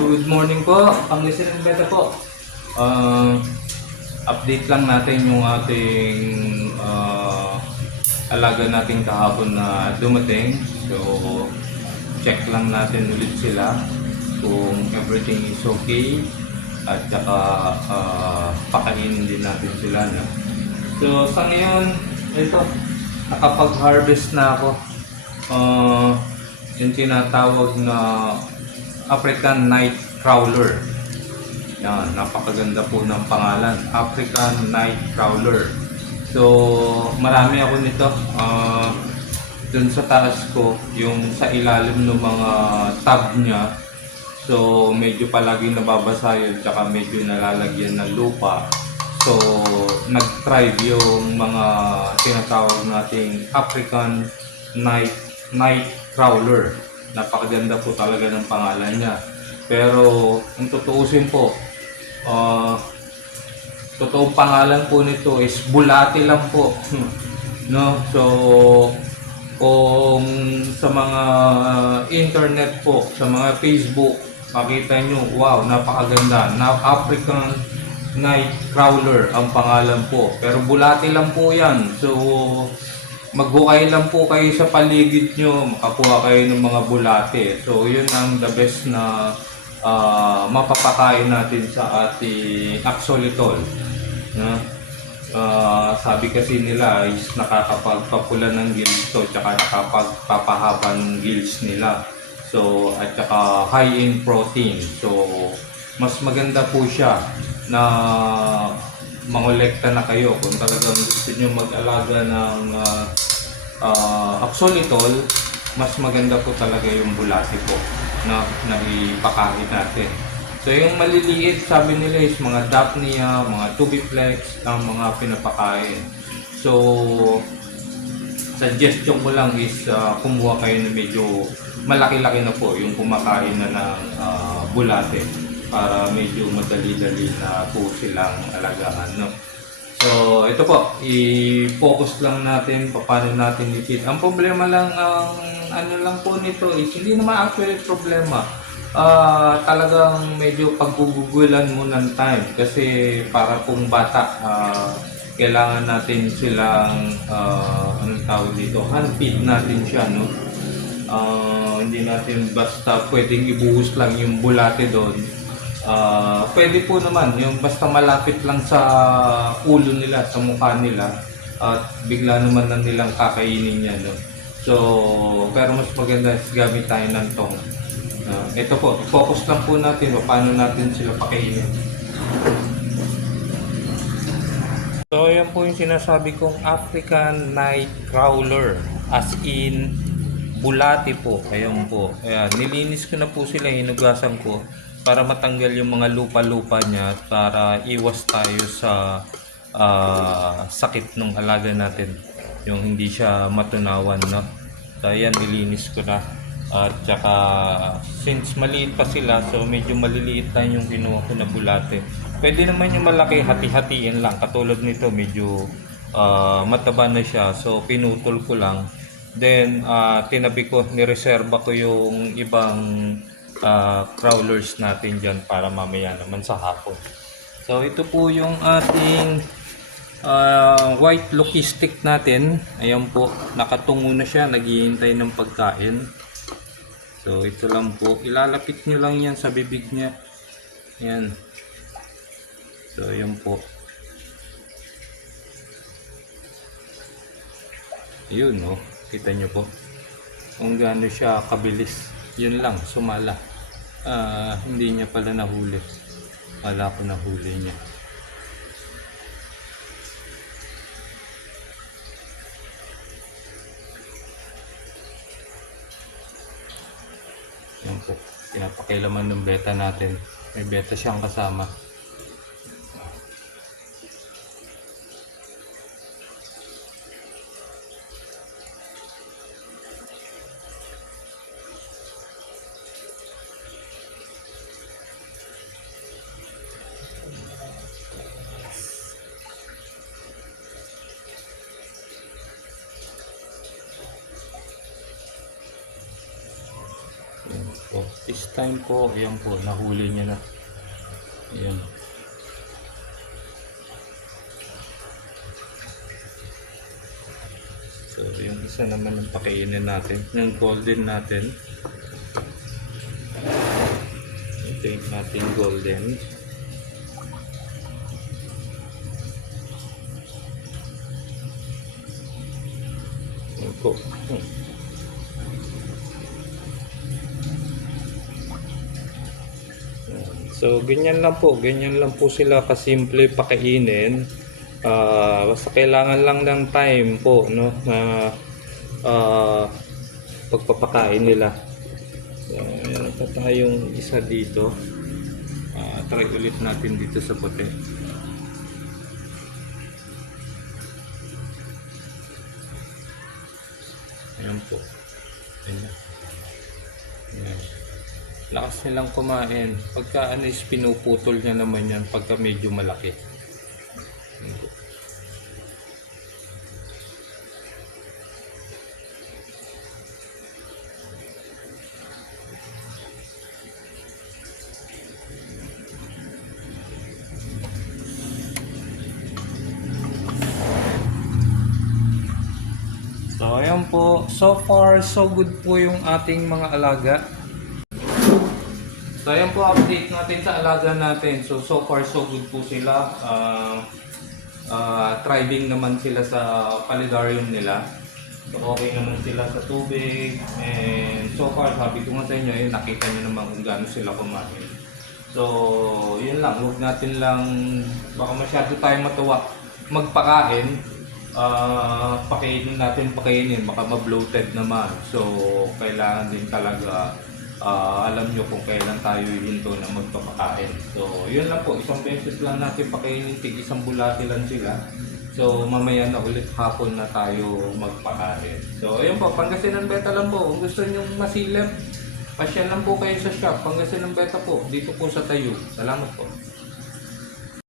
Good morning po, Pangasinan Beta po. Update lang natin yung ating alaga nating kahapon na dumating. So, check lang natin ulit sila kung everything is okay. At saka pakainin din natin sila. No? So, sa ngayon, ito, nakapag-harvest na ako. Yung tinatawag na African Night Crawler. Yan, napakaganda po ng pangalan, African Night Crawler. So, marami ako nito. Dun sa taas ko, yung sa ilalim ng mga tab niya. So, medyo palaging nababasa yun, tsaka medyo nalalagyan ng lupa. So, nag-thrive yung mga tinatawag nating African Night Crawler. Napakaganda po talaga ng pangalan niya. Pero kung tutuusin po, totoong pangalan po nito is Bulate lang po. No? So, kung sa mga internet po, sa mga Facebook, makita nyo, wow, napakaganda. African Night Crawler ang pangalan po. Pero Bulate lang po yan. So, maghukay lang po kayo sa paligid nyo, makakuha kayo ng mga bulate. So, yun ang the best na mapapakain natin sa ating axolotl. No? Sabi kasi nila is nakakapagpapula ng gills to, tsaka nakapagpapahaba ng gills nila. So, at saka high in protein. So, mas maganda po siya na mangolekta na kayo kung talagang gusto nyo mag-alaga ng axolotl. Mas maganda po talaga yung bulate po na ipakain natin. So yung maliliit, sabi nila is mga Daphnia, mga Tubiplex ang mga pinapakain. So suggestion ko lang is kumuha kayo na medyo malaki-laki na po yung kumakain na ng bulate para medyo madali-dali na po silang alagaan. No? So, ito po, i-focus lang natin paano natin i-feed. Ang problema lang, ano lang po nito is, hindi naman actually problema. Talagang medyo paggugugulan mo ng time kasi para pong bata, kailangan natin silang, anong tawag dito, hand-feed natin siya, no? Hindi natin basta pwedeng ibuhos lang yung bulate doon. Pwede po naman yung basta malapit lang sa ulo nila, sa mukha nila at bigla naman na nilang kakainin yan, no? So, pero mas maganda is gamit tayo ng tong. Ito po, focus lang po natin paano natin sila pakainin. So, yan po yung sinasabi kong African Night Crawler, as in bulate po. Ayan po. Ayan, nilinis ko na po sila, hinugasan ko para matanggal yung mga lupa-lupa niya para iwas tayo sa sakit ng alaga natin, yung hindi siya matunawan, no? So ayan, nilinis ko na at saka since maliit pa sila, so medyo maliliit lang yung kinuha ko na bulate. Pwede naman yung malaki, hati-hatiin lang, katulad nito medyo mataba na siya, so pinutol ko lang, then tinabi ko, nireserba ko yung ibang crawlers natin dyan para mamaya naman sa hapon. So ito po yung ating white lucky stick natin. Ayan po, nakatungo na siya, naghihintay ng pagkain. So ito lang po, ilalapit nyo lang yan sa bibig niya. Ayan. So ayan po. Yun, no? Kita nyo po kung gaano siya kabilis. Yun lang, sumala. Hindi niya pala nahuli. Wala ko nahuli niya. Yan po, pinapakailaman ng beta natin. May beta siyang kasama. Oh, time po, ayan po, nahuli niya na. Ayan. So, yung isa naman ang pakainin natin. Yung golden natin. Ito yung ating golden. Ayan po. So, ganyan lang po sila kasimple pakainin. Basta kailangan lang ng time po, no, na pagpapakain nila. So, meron pa tayong isa dito. Try ulit natin dito sa puti. Ayan po. Ayan. Ayan. Lakas nilang kumain. Pagka ano is pinuputol niya naman yan pagka medyo malaki. So ayan po, so far so good po yung ating mga alaga. So ayan po, update natin sa alaga natin. So far so good po sila. Thriving naman sila sa paludarium nila. So okay naman sila sa tubig. And so far, sabi ko nga sa inyo, nakita nyo naman kung gaano sila kumain. So yun lang, huwag natin lang, baka masyado tayo matuwa magpakain. Pakainin, baka ma-bloated naman. So kailangan din talaga alam nyo kung kailan tayo hinto na magpapakain. So yun lang po, isang beses lang natin pakainin, isang bulati lang sila. So mamaya na ulit hapon na tayo magpakain. So ayun po, Pangasinan Beta lang po. Kung gusto nyo masilip, pasyan lang po kayo sa shop Pangasinan Beta po, dito po sa Tayo. Salamat po.